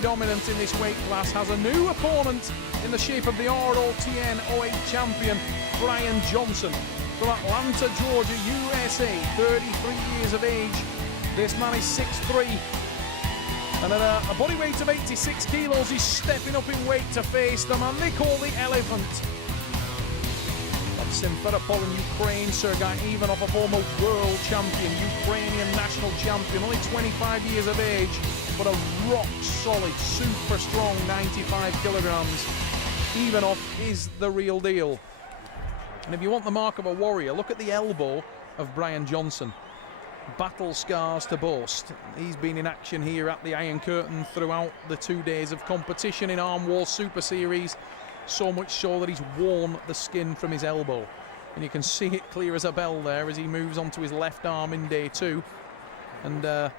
very dominant in this weight class, has a new opponent in the shape of the ROTN 08 champion, Brian Johnson, from Atlanta, Georgia, USA, 33 years of age. This man is 6'3", and at a body weight of 86 kilos, he's stepping up in weight to face the man they call the Elephant. From Simferopol in Ukraine, Sergei Ivanov, a former world champion, Ukrainian national champion, only 25 years of age, but a rock-solid, super strong 95 kilograms. Ivanov is the real deal. And if you want the mark of a warrior, look at the elbow of Brian Johnson. Battle scars to boast. He's been in action here at the Iron Curtain throughout the 2 days of competition in Arm War Super Series, so much so that he's worn the skin from his elbow, and you can see it clear as a bell there as he moves onto his left arm in day 2. And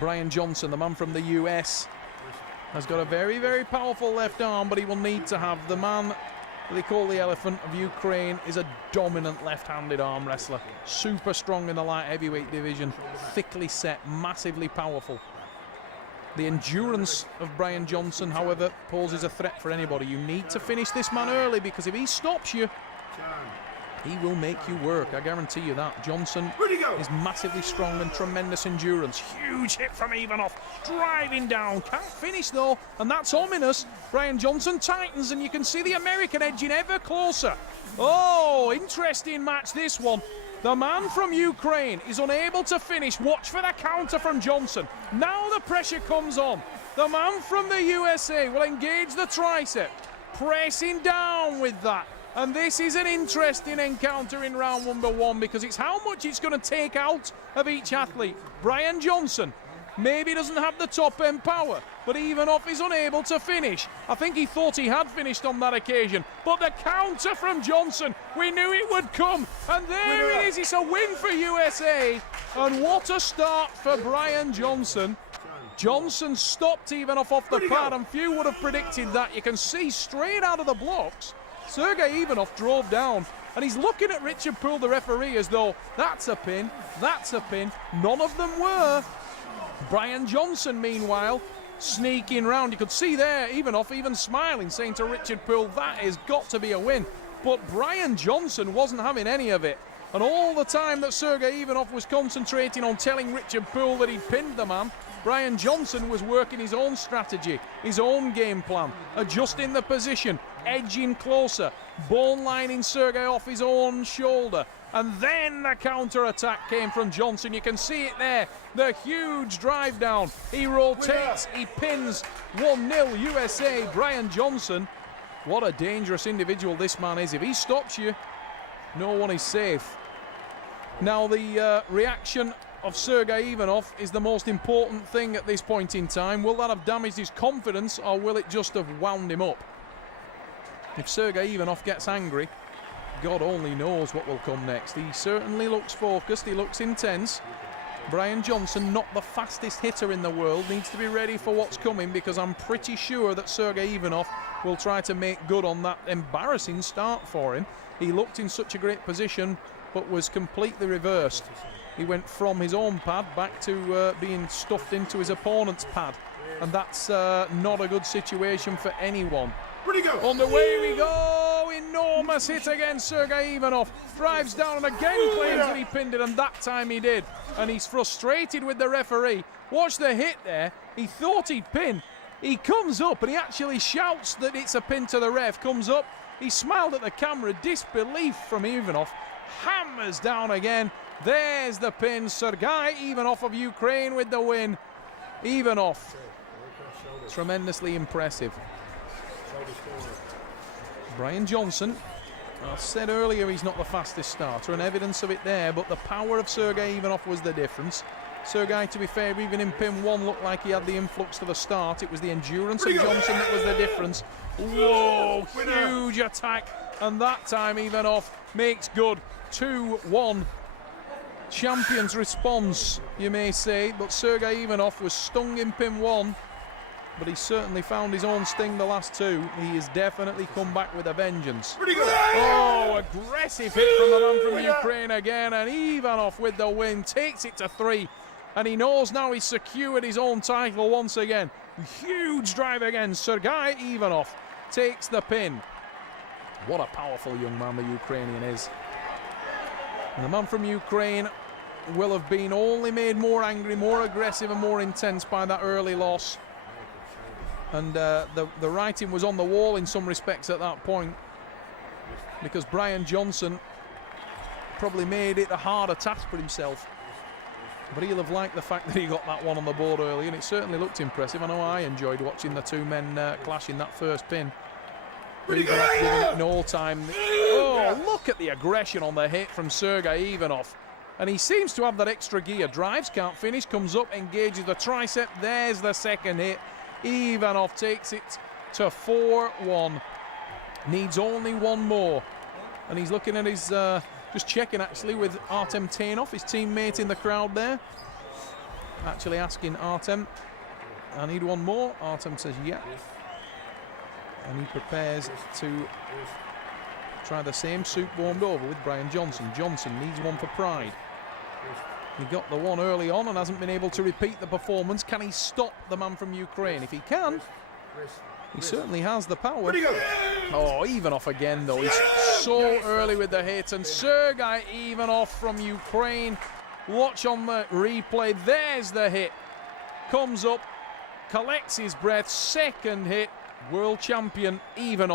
Brian Johnson, the man from the US, has got a very, very powerful left arm, but he will need to have. The man they call the Elephant of Ukraine is a dominant left-handed arm wrestler, super strong in the light heavyweight division, thickly set, massively powerful. The endurance of Brian Johnson, however, poses a threat for anybody. You need to finish this man early, because if he stops you, he will make you work, I guarantee you that. Johnson is massively strong and tremendous endurance. Huge hit from Ivanov, driving down, can't finish though, and that's ominous. Brian Johnson tightens, and you can see the American edging ever closer. Oh, interesting match this one. The man from Ukraine is unable to finish. Watch for the counter from Johnson. Now the pressure comes on. The man from the USA will engage the tricep, pressing down with that. And this is an interesting encounter in round number 1, because it's how much it's going to take out of each athlete. Brian Johnson maybe doesn't have the top end power, but Ivanov is unable to finish. I think he thought he had finished on that occasion, but the counter from Johnson, we knew it would come, and there it is. It's a win for USA, and what a start for Brian Johnson. Johnson stopped Ivanov off the pad, and few would have predicted that. You can see straight out of the blocks, Sergei Ivanov drove down, and he's looking at Richard Poole, the referee, as though that's a pin, that's a pin. None of them were. Brian Johnson, meanwhile, sneaking round. You could see there Ivanov even smiling, saying to Richard Poole, that has got to be a win. But Brian Johnson wasn't having any of it. And all the time that Sergei Ivanov was concentrating on telling Richard Poole that he'd pinned the man, Brian Johnson was working his own strategy, his own game plan, adjusting the position, edging closer, bone lining Sergei off his own shoulder. And then the counter-attack came from Johnson. You can see it there, the huge drive down. He rotates, he pins. 1-0 USA, Brian Johnson. What a dangerous individual this man is. If he stops you, no one is safe. Now the reaction of Sergei Ivanov is the most important thing at this point in time. Will that have damaged his confidence, or will it just have wound him up? If Sergei Ivanov gets angry, God only knows what will come next. He certainly looks focused, he looks intense. Brian Johnson, not the fastest hitter in the world, needs to be ready for what's coming, because I'm pretty sure that Sergei Ivanov will try to make good on that embarrassing start for him. He looked in such a great position, but was completely reversed. He went from his own pad back to being stuffed into his opponent's pad, and that's not a good situation for anyone. On the way we go, enormous hit against Sergei Ivanov, drives down and again claims that he pinned it, and that time he did, and he's frustrated with the referee. Watch the hit there, he thought he'd pin, he comes up and he actually shouts that it's a pin to the ref, comes up, he smiled at the camera, disbelief from Ivanov, hammers down again. There's the pin. Sergei Ivanov of Ukraine with the win. Ivanov, tremendously impressive. Brian Johnson, I said earlier he's not the fastest starter, and evidence of it there, but the power of Sergei Ivanov was the difference. Sergei, to be fair, even in pin 1 looked like he had the influx to the start. It was the endurance of Johnson that was the difference. Whoa, huge attack, and that time Ivanov makes good. 2-1. Champion's response, you may say, but Sergei Ivanov was stung in pin 1, but he certainly found his own sting the last 2. He has definitely come back with a vengeance. Oh, aggressive hit from the man from Ukraine again, and Ivanov with the win, takes it to 3, and he knows now he's secured his own title once again. Huge drive again. Sergei Ivanov takes the pin. What a powerful young man the Ukrainian is. And the man from Ukraine will have been only made more angry, more aggressive and more intense by that early loss. And the writing was on the wall in some respects at that point, because Brian Johnson probably made it a harder task for himself. But he'll have liked the fact that he got that one on the board early, and it certainly looked impressive. I know I enjoyed watching the two men clash in that first pin. Giving it no time. Oh, look at the aggression on the hit from Sergei Ivanov. And he seems to have that extra gear. Drives, can't finish, comes up, engages the tricep. There's the second hit. Ivanov takes it to 4-1. Needs only one more. And he's looking at his, just checking actually with Artem Tainov, his teammate in the crowd there. Actually asking Artem, I need one more. Artem says, yeah. And he prepares to try the same soup warmed over with Brian Johnson. Johnson needs one for pride. He got the one early on and hasn't been able to repeat the performance. Can he stop the man from Ukraine? If he can, he certainly has the power. Oh, Ivanov again though. He's so early with the hit. And Sergei Ivanov from Ukraine. Watch on the replay. There's the hit. Comes up, collects his breath. Second hit. World champion Ivanov.